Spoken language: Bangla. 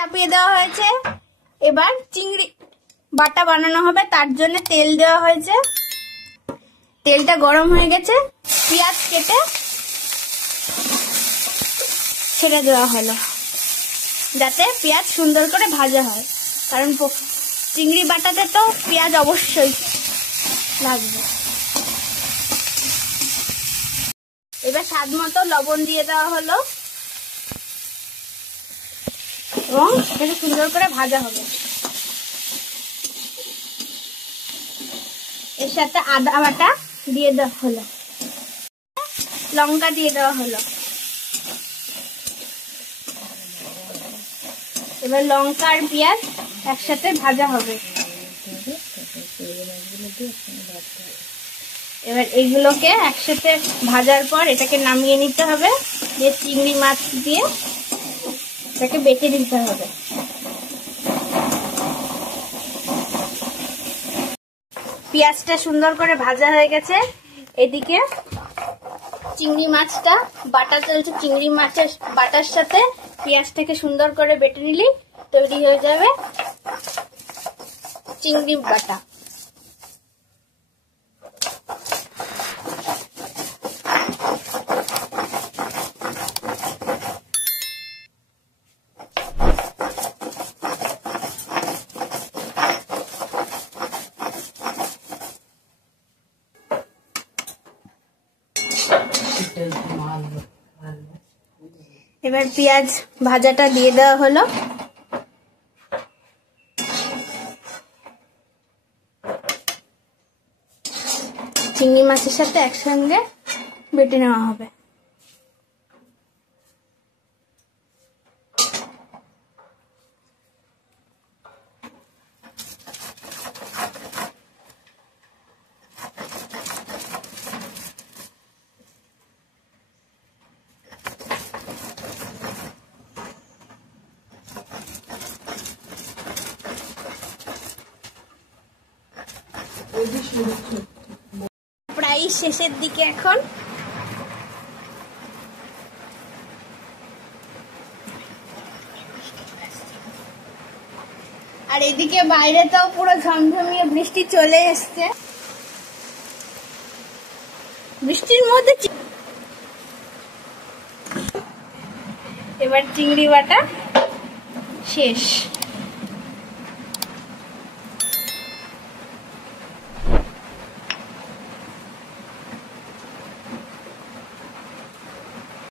চাপিয়ে দেওয়া হয়েছে। এবার চিংড়ি বাটা বানানো হবে, তার জন্য তেল দেওয়া হয়েছে। তেলটা গরম হয়ে গেছে, পেঁয়াজ কেটে ছেড়ে দেওয়া হলো যাতে পেঁয়াজ সুন্দর করে ভাজা হয়, কারণ চিংড়ি বাটাতে তো পেঁয়াজ অবশ্যই লাগবে। এবার স্বাদ মতো লবণ দিয়ে দেওয়া হলো এবং এটাকে সুন্দর করে ভাজা হবে। এর সাথে আদা বাটা দিয়ে দেওয়া হলো, লঙ্কা দিয়ে দেওয়া হলো। এবার লঙ্কা আর পেঁয়াজ একসাথে ভাজা হবে। এবার এইগুলোকে একসাথে ভাজার পর এটাকে নামিয়ে নিতে হবে, দিয়ে চিংড়ি মাছ দিয়ে এটাকে বেটে নিতে হবে। পেঁয়াজটা সুন্দর করে ভাজা হয়ে গেছে, এদিকে চিংড়ি মাছটা বাটা চলছে। চিংড়ি মাছের বাটার সাথে পেঁয়াজটাকে সুন্দর করে বেটে নিলি তৈরি হয়ে যাবে চিংড়ি বাটা। এবার পেঁয়াজ ভাজাটা দিয়ে দেওয়া হলো। চিংড়ি মাছের সাথে একসঙ্গে বেটে নেওয়া হবে। প্রায় শেষের দিকে এখন। আর এদিকে বাইরে তো পুরো ঝমঝমিয়ে বৃষ্টি চলে এসছে। বৃষ্টির মধ্যে এবার চিংড়ি বাটা শেষ।